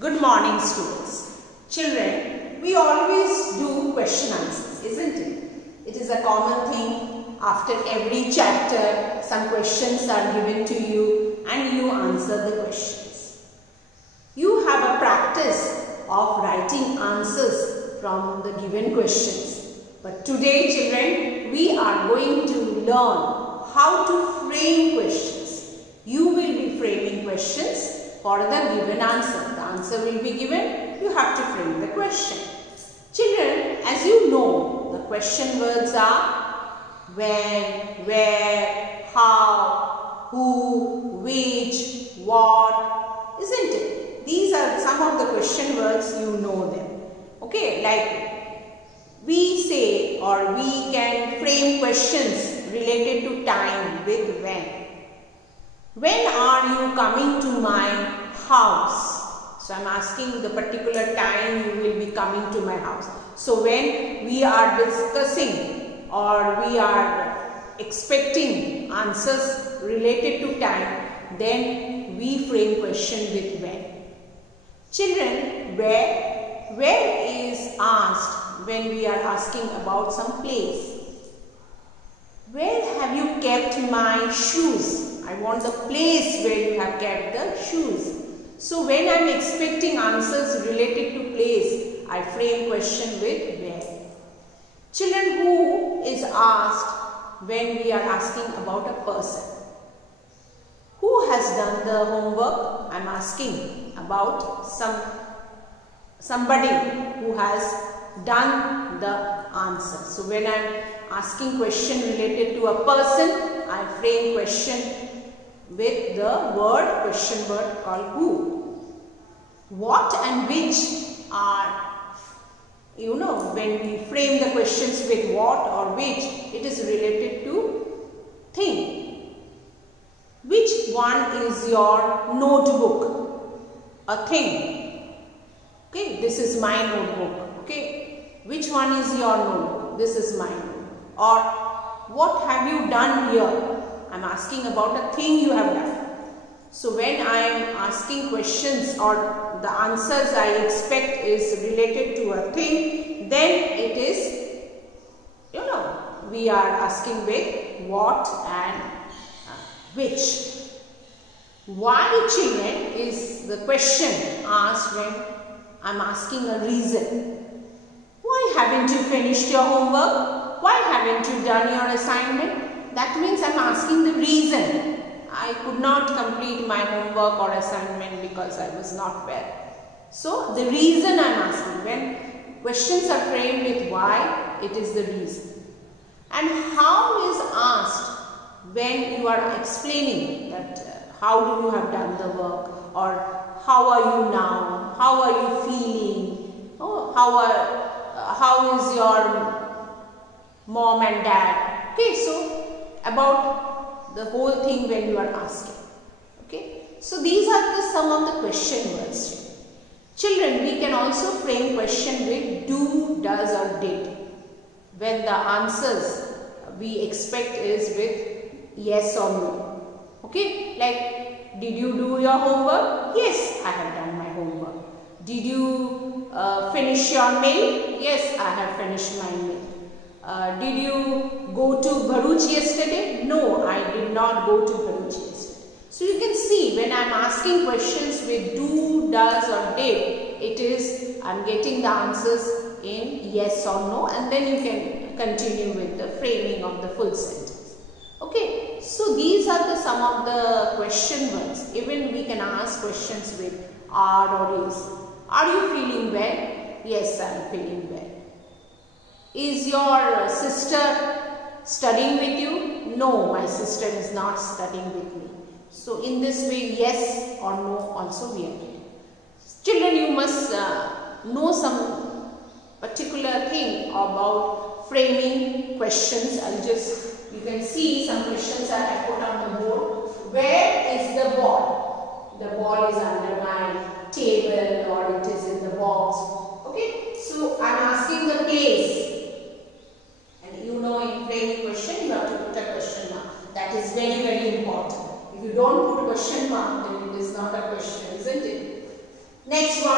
Good morning, students. Children, we always do question answers, isn't it? It is a common thing. After every chapter, some questions are given to you and you answer the questions. You have a practice of writing answers from the given questions. But today, children, we are going to learn how to frame questions. You will be framing questions for the given answer. The answer will be given, you have to frame the question. Children, as you know, the question words are when, where, how, who, which, what, isn't it? These are some of the question words, you know them. Okay, like we say or we can frame questions related to time with when. When are you coming to my house? So I am asking the particular time you will be coming to my house. So when we are discussing or we are expecting answers related to time, then we frame question with when. Children, where is asked when we are asking about some place. Where have you kept my shoes? I want the place where you have kept the shoes. So when I am expecting answers related to place, I frame question with where. Children, who is asked when we are asking about a person? Who has done the homework? I am asking about somebody who has done the answer. So when I am asking question related to a person, I frame question with the word, question word called who. What and which are, when we frame the questions with what or which, it is related to thing. Which one is your notebook? A thing. Okay, this is my notebook. Okay, which one is your notebook? This is my notebook. Or what have you done here? I am asking about a thing you have done. So when I am asking questions or the answers I expect is related to a thing, then it is, we are asking with what and which. Why, children, is the question asked when I am asking a reason. Why haven't you finished your homework? Why haven't you done your assignment? That means I am asking the reason. I could not complete my homework or assignment because I was not well. So the reason I am asking. When questions are framed with why, it is the reason. And how is asked when you are explaining that how do you have done the work, or how are you now, how are you feeling, how is your mom and dad. Okay, so about the whole thing when you are asking. Okay, so these are some of the question words. Children, we can also frame question with do, does or did, when the answers we expect is with yes or no. Okay, like did you do your homework? Yes, I have done my homework. Did you finish your meal? Yes, I have finished my meal. Did you go to Bharuch yesterday? No, I did not go to Bharuch yesterday. So you can see when I am asking questions with do, does or did, it is I am getting the answers in yes or no, and then you can continue with the framing of the full sentence. Okay, so these are some of the question words. Even we can ask questions with are or is. Are you feeling well? Yes, I am feeling well. Is your sister studying with you? No, my sister is not studying with me. So in this way, yes or no also we are getting. Children, you must know some particular thing about framing questions. You can see some questions that I put on the board. Where is the ball? The ball is under my table or it is in the box. Okay, so I am asking the place. In framing question, you have to put a question mark. That is very, very important. If you don't put question mark, then it is not a question, isn't it? Next one.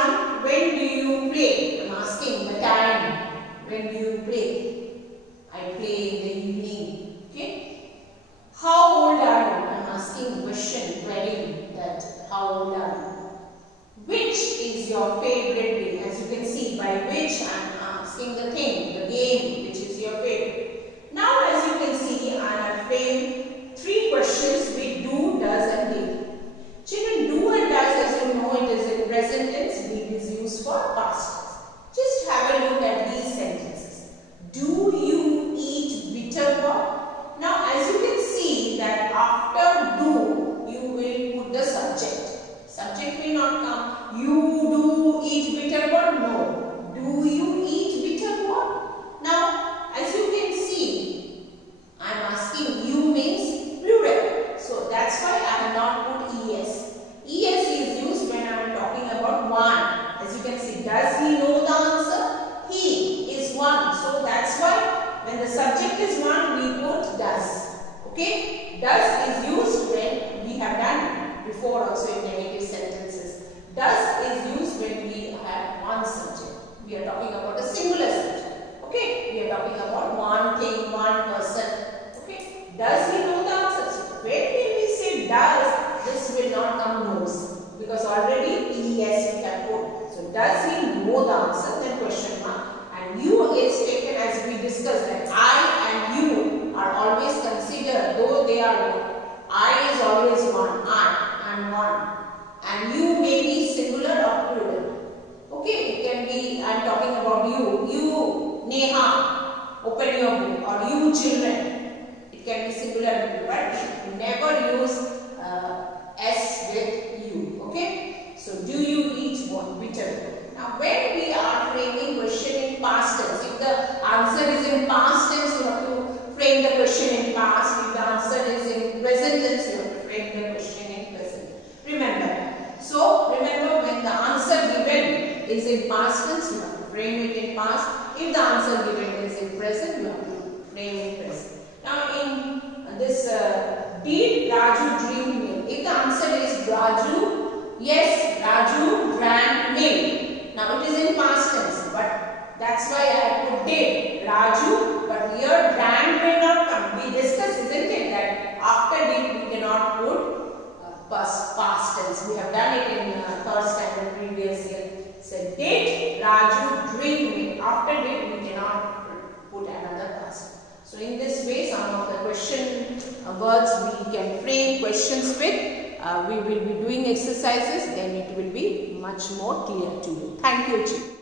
play? I'm asking the time. When do you play? I play in the evening. Okay. How old are you? I'm asking question, querying that. How old are you? Which is your favorite day? As you can see, by which I am asking the thing, the game, which is your favorite. Now, as you can see, I have framed 3 questions with do, does and did. Children, do and does, as you know, it is in present tense. Did is used for past tense. Just have a look at these sentences. Do you eat bitter gourd? Now, as you can see that after do, you will put the subject. Subject will not come. You do eat bitter gourd? No. Do you eat bitter gourd? Now, as you can see, I am asking you means plural. So, that's why I have not put es. Es is used when I am talking about one. As you can see, does he know the answer? He is one. So, that's why when the subject is one, we put does. Okay? Does is used when we have done before also in negative sentences. Does is used when we have one subject. We are talking about a singular subject. Okay? We are talking about one thing, one person. Okay? Does he know the answer? So, when we say does, this will not come knows. Because already es we have put. So, does he know the answer? Then question mark. And you is taken as we discussed that I and you are always considered, though they are one. I is always one. I am one. And you may be singular or plural. Okay, it can be, I am talking about you. You, Neha, open your book. Or you children. It can be singular and plural. But never use S with you. Okay. So, do you eat what? Bitter. Now, when we are framing question in past tense, if the answer is in past tense, you have to frame the question in past. If the answer is in present tense, you have to frame the question in present. Remember. So, remember when the answer given is in past tense, you have to frame it in past. If the answer given is in present, you have to frame it in present. Now, in this did Raju drink milk? If the answer is Raju, yes, Raju drank milk. Now it is in past tense, but that's why I put did Raju, but here drank may not come. We discussed, isn't it, that after did we cannot put past tense. We have done it in third standard previous year. So did Raju drink milk? After did we cannot put another past. So in this way, some of the question words we can frame questions with. We will be doing exercises, then it will be much more clear to you. Thank you, children.